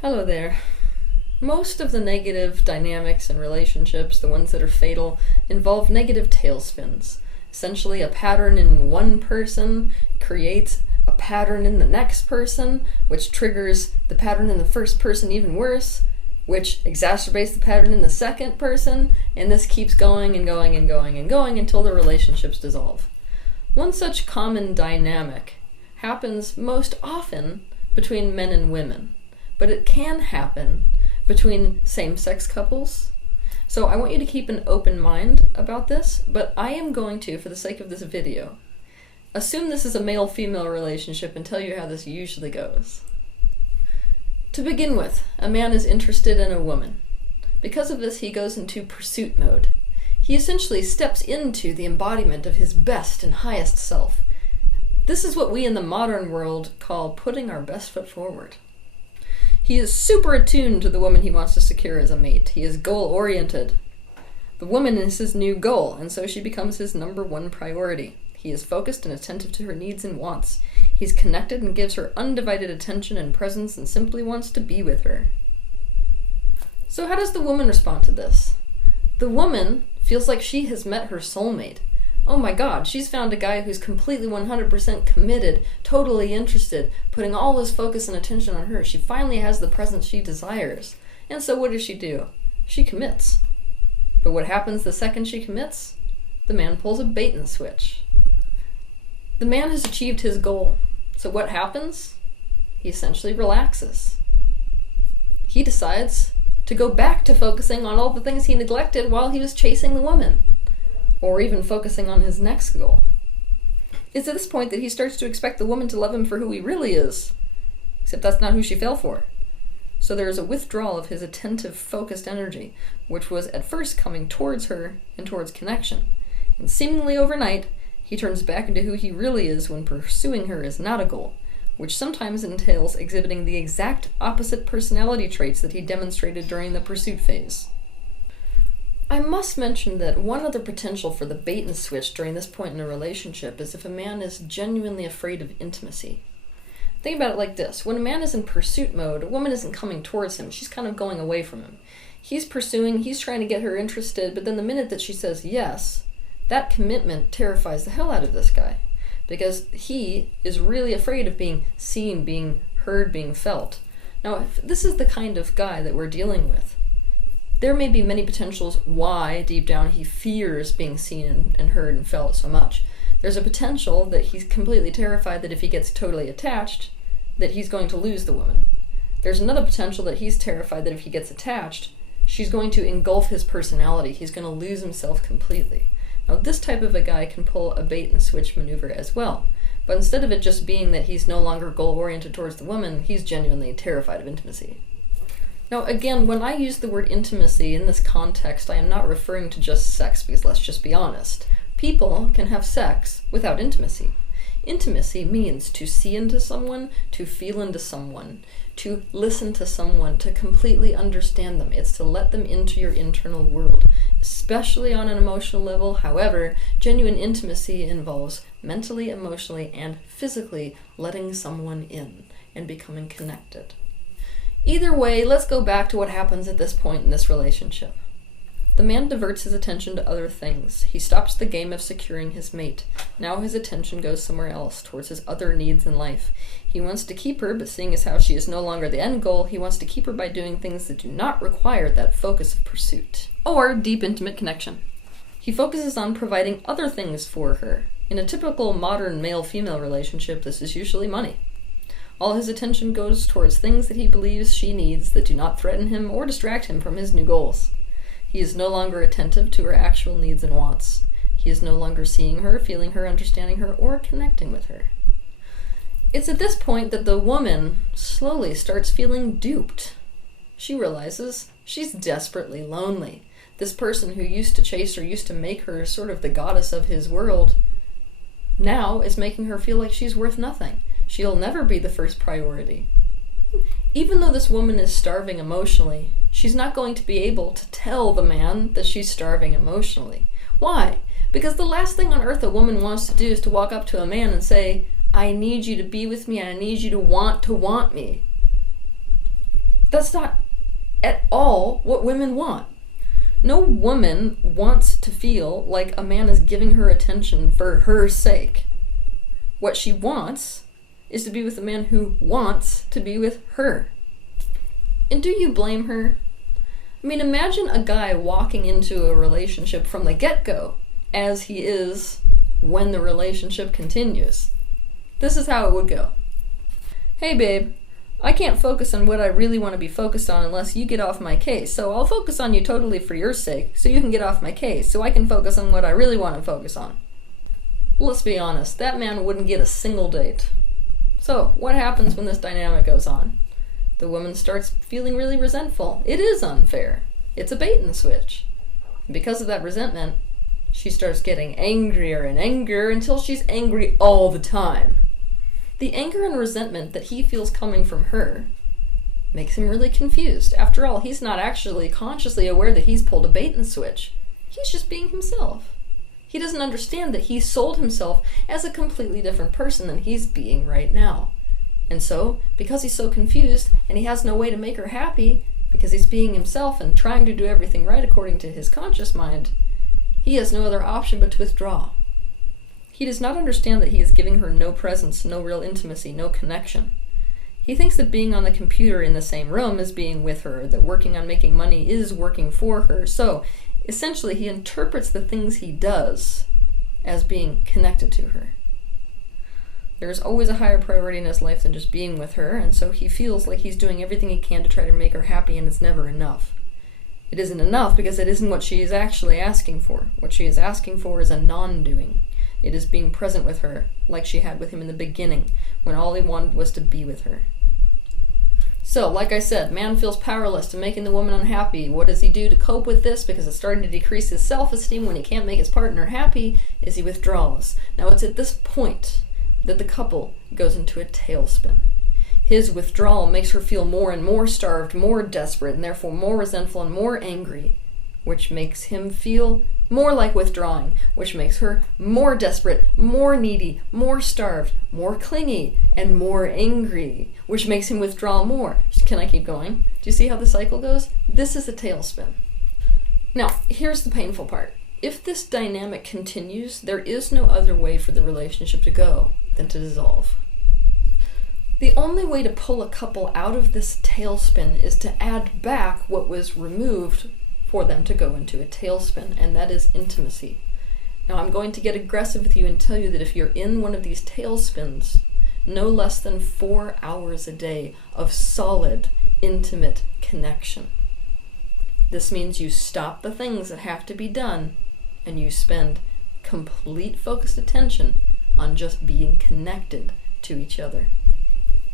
Hello there. Most of the negative dynamics in relationships, the ones that are fatal, involve negative tailspins. Essentially, a pattern in one person creates a pattern in the next person, which triggers the pattern in the first person even worse, which exacerbates the pattern in the second person, and this keeps going and going and going and going until the relationships dissolve. One such common dynamic happens most often between men and women, but it can happen between same-sex couples. So I want you to keep an open mind about this, but I am going to, for the sake of this video, assume this is a male-female relationship and tell you how this usually goes. To begin with, a man is interested in a woman. Because of this, he goes into pursuit mode. He essentially steps into the embodiment of his best and highest self. This is what we in the modern world call putting our best foot forward. He is super attuned to the woman he wants to secure as a mate. He is goal-oriented. The woman is his new goal, and so she becomes his number one priority. He is focused and attentive to her needs and wants. He's connected and gives her undivided attention and presence and simply wants to be with her. So how does the woman respond to this? The woman feels like she has met her soulmate. Oh my God, she's found a guy who's completely 100% committed, totally interested, putting all his focus and attention on her. She finally has the presence she desires. And so what does she do? She commits. But what happens the second she commits? The man pulls a bait and switch. The man has achieved his goal. So what happens? He essentially relaxes. He decides to go back to focusing on all the things he neglected while he was chasing the woman, or even focusing on his next goal. It's at this point that he starts to expect the woman to love him for who he really is, except that's not who she fell for. So there is a withdrawal of his attentive, focused energy, which was at first coming towards her and towards connection. And seemingly overnight, he turns back into who he really is when pursuing her is not a goal, which sometimes entails exhibiting the exact opposite personality traits that he demonstrated during the pursuit phase. I must mention that one other potential for the bait and switch during this point in a relationship is if a man is genuinely afraid of intimacy. Think about it like this. When a man is in pursuit mode, a woman isn't coming towards him. She's kind of going away from him. He's pursuing, he's trying to get her interested, but then the minute that she says yes, that commitment terrifies the hell out of this guy, because he is really afraid of being seen, being heard, being felt. Now, if this is the kind of guy that we're dealing with, there may be many potentials why, deep down, he fears being seen and heard and felt so much. There's a potential that he's completely terrified that if he gets totally attached, that he's going to lose the woman. There's another potential that he's terrified that if he gets attached, she's going to engulf his personality. He's going to lose himself completely. Now, this type of a guy can pull a bait and switch maneuver as well. But instead of it just being that he's no longer goal-oriented towards the woman, he's genuinely terrified of intimacy. Now, again, when I use the word intimacy in this context, I am not referring to just sex, because let's just be honest. People can have sex without intimacy. Intimacy means to see into someone, to feel into someone, to listen to someone, to completely understand them. It's to let them into your internal world, especially on an emotional level. However, genuine intimacy involves mentally, emotionally, and physically letting someone in and becoming connected. Either way, let's go back to what happens at this point in this relationship. The man diverts his attention to other things. He stops the game of securing his mate. Now his attention goes somewhere else, towards his other needs in life. He wants to keep her, but seeing as how she is no longer the end goal, he wants to keep her by doing things that do not require that focus of pursuit, or deep intimate connection. He focuses on providing other things for her. In a typical modern male-female relationship, this is usually money. All his attention goes towards things that he believes she needs that do not threaten him or distract him from his new goals. He is no longer attentive to her actual needs and wants. He is no longer seeing her, feeling her, understanding her, or connecting with her. It's at this point that the woman slowly starts feeling duped. She realizes she's desperately lonely. This person who used to chase her, used to make her sort of the goddess of his world, now is making her feel like she's worth nothing. She'll never be the first priority. Even though this woman is starving emotionally, she's not going to be able to tell the man that she's starving emotionally. Why? Because the last thing on earth a woman wants to do is to walk up to a man and say, I need you to be with me, and I need you to want me. That's not at all what women want. No woman wants to feel like a man is giving her attention for her sake. What she wants is to be with a man who wants to be with her. And do you blame her? I mean, imagine a guy walking into a relationship from the get-go as he is when the relationship continues. This is how it would go. Hey babe, I can't focus on what I really want to be focused on unless you get off my case, so I'll focus on you totally for your sake, so you can get off my case, so I can focus on what I really want to focus on. Let's be honest, that man wouldn't get a single date. So, what happens when this dynamic goes on? The woman starts feeling really resentful. It is unfair. It's a bait and switch. Because of that resentment, she starts getting angrier and angrier until she's angry all the time. The anger and resentment that he feels coming from her makes him really confused. After all, he's not actually consciously aware that he's pulled a bait and switch. He's just being himself. He doesn't understand that he sold himself as a completely different person than he's being right now. And so, because he's so confused and he has no way to make her happy, because he's being himself and trying to do everything right according to his conscious mind, he has no other option but to withdraw. He does not understand that he is giving her no presence, no real intimacy, no connection. He thinks that being on the computer in the same room is being with her, that working on making money is working for her. So, essentially, he interprets the things he does as being connected to her. There's always a higher priority in his life than just being with her, and so he feels like he's doing everything he can to try to make her happy, and it's never enough. It isn't enough because it isn't what she is actually asking for. What she is asking for is a non-doing. It is being present with her, like she had with him in the beginning, when all he wanted was to be with her. So, like I said, man feels powerless to making the woman unhappy. What does he do to cope with this? Because it's starting to decrease his self-esteem when he can't make his partner happy, is he withdraws. Now, it's at this point that the couple goes into a tailspin. His withdrawal makes her feel more and more starved, more desperate, and therefore more resentful and more angry, which makes him feel more like withdrawing, which makes her more desperate, more needy, more starved, more clingy, and more angry, which makes him withdraw more. Can I keep going? Do you see how the cycle goes? This is a tailspin. Now, here's the painful part. If this dynamic continues, there is no other way for the relationship to go than to dissolve. The only way to pull a couple out of this tailspin is to add back what was removed for them to go into a tailspin, and that is intimacy. Now, I'm going to get aggressive with you and tell you that if you're in one of these tailspins, no less than 4 hours a day of solid, intimate connection. This means you stop the things that have to be done, and you spend complete focused attention on just being connected to each other.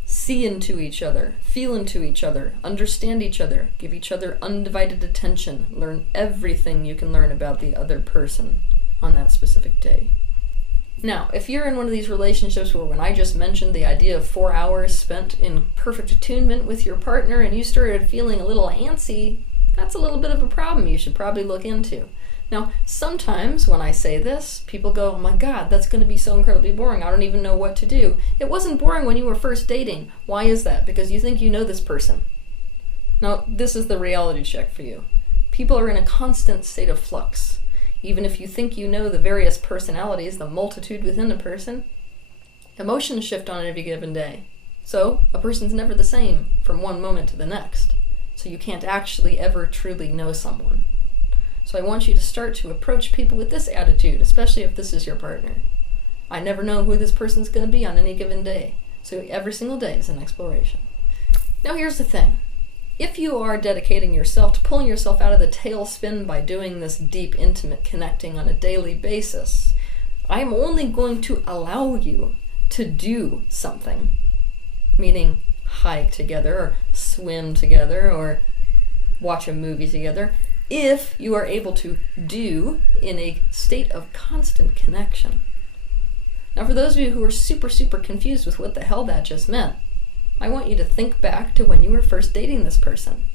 See into each other, feel into each other, understand each other, give each other undivided attention, learn everything you can learn about the other person on that specific day. Now, if you're in one of these relationships where when I just mentioned the idea of 4 hours spent in perfect attunement with your partner and you started feeling a little antsy, that's a little bit of a problem you should probably look into. Now, sometimes when I say this, people go, oh my God, that's going to be so incredibly boring. I don't even know what to do. It wasn't boring when you were first dating. Why is that? Because you think you know this person. Now, this is the reality check for you. People are in a constant state of flux. Even if you think you know the various personalities, the multitude within a person, emotions shift on every given day. So, a person's never the same from one moment to the next. So you can't actually ever truly know someone. So I want you to start to approach people with this attitude, especially if this is your partner. I never know who this person's going to be on any given day. So every single day is an exploration. Now here's the thing. If you are dedicating yourself to pulling yourself out of the tailspin by doing this deep, intimate connecting on a daily basis, I'm only going to allow you to do something. Meaning hike together, or swim together, or watch a movie together, if you are able to do in a state of constant connection. Now, for those of you who are super confused with what the hell that just meant, I want you to think back to when you were first dating this person.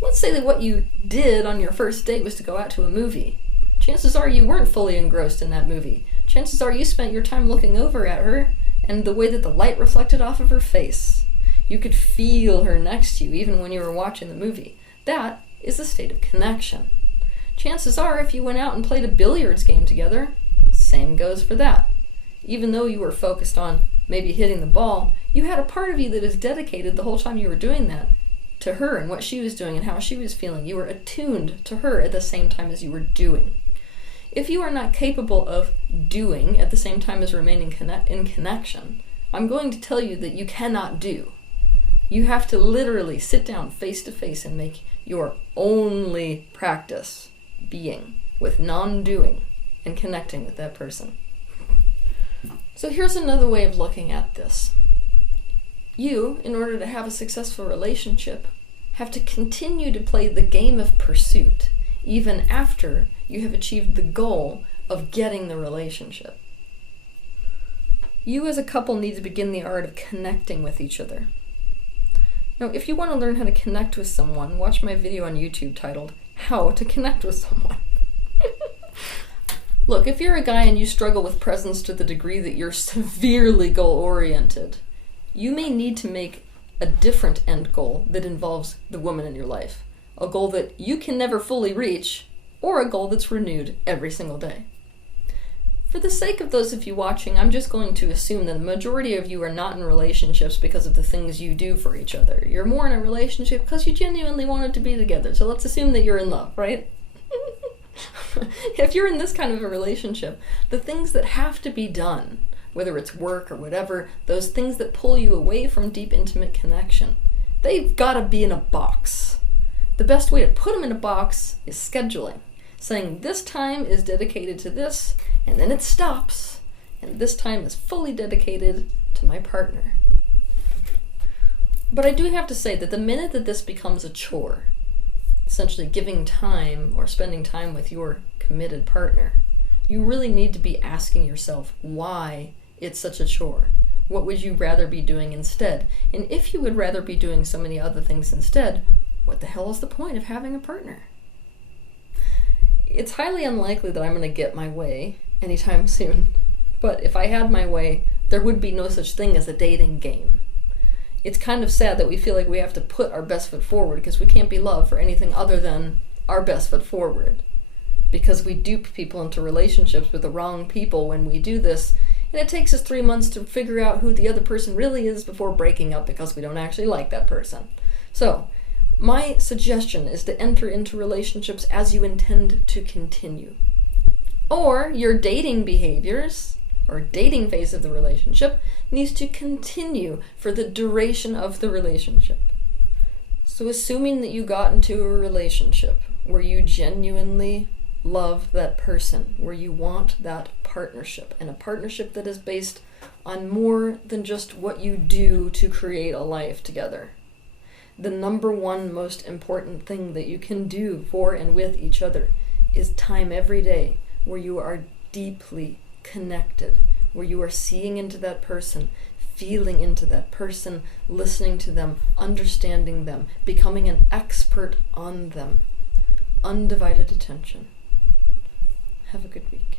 Let's say that what you did on your first date was to go out to a movie. Chances are you weren't fully engrossed in that movie. Chances are you spent your time looking over at her and the way that the light reflected off of her face. You could feel her next to you even when you were watching the movie. That is a state of connection. Chances are, if you went out and played a billiards game together, same goes for that. Even though you were focused on maybe hitting the ball, you had a part of you that is dedicated the whole time you were doing that to her and what she was doing and how she was feeling. You were attuned to her at the same time as you were doing. If you are not capable of doing at the same time as remaining in connection, I'm going to tell you that you cannot do. You have to literally sit down face to face and make your only practice being with non-doing and connecting with that person. So here's another way of looking at this. You, in order to have a successful relationship, have to continue to play the game of pursuit even after you have achieved the goal of getting the relationship. You as a couple need to begin the art of connecting with each other. Now, if you want to learn how to connect with someone, watch my video on YouTube titled, How to Connect with Someone. Look, if you're a guy and you struggle with presence to the degree that you're severely goal-oriented, you may need to make a different end goal that involves the woman in your life. A goal that you can never fully reach, or a goal that's renewed every single day. For the sake of those of you watching, I'm just going to assume that the majority of you are not in relationships because of the things you do for each other. You're more in a relationship because you genuinely wanted to be together. So let's assume that you're in love, right? If you're in this kind of a relationship, the things that have to be done, whether it's work or whatever, those things that pull you away from deep, intimate connection, they've got to be in a box. The best way to put them in a box is scheduling, saying this time is dedicated to this, and then it stops, and this time is fully dedicated to my partner. But I do have to say that the minute that this becomes a chore, essentially giving time or spending time with your committed partner, you really need to be asking yourself why it's such a chore. What would you rather be doing instead? And if you would rather be doing so many other things instead, what the hell is the point of having a partner? It's highly unlikely that I'm going to get my way anytime soon. But if I had my way, there would be no such thing as a dating game. It's kind of sad that we feel like we have to put our best foot forward because we can't be loved for anything other than our best foot forward. Because we dupe people into relationships with the wrong people when we do this, and it takes us 3 months to figure out who the other person really is before breaking up because we don't actually like that person. So, my suggestion is to enter into relationships as you intend to continue. Or your dating behaviors, or dating phase of the relationship, needs to continue for the duration of the relationship. So assuming that you got into a relationship where you genuinely love that person, where you want that partnership, and a partnership that is based on more than just what you do to create a life together. The number one most important thing that you can do for and with each other is time every day where you are deeply connected, where you are seeing into that person, feeling into that person, listening to them, understanding them, becoming an expert on them. Undivided attention. Have a good week.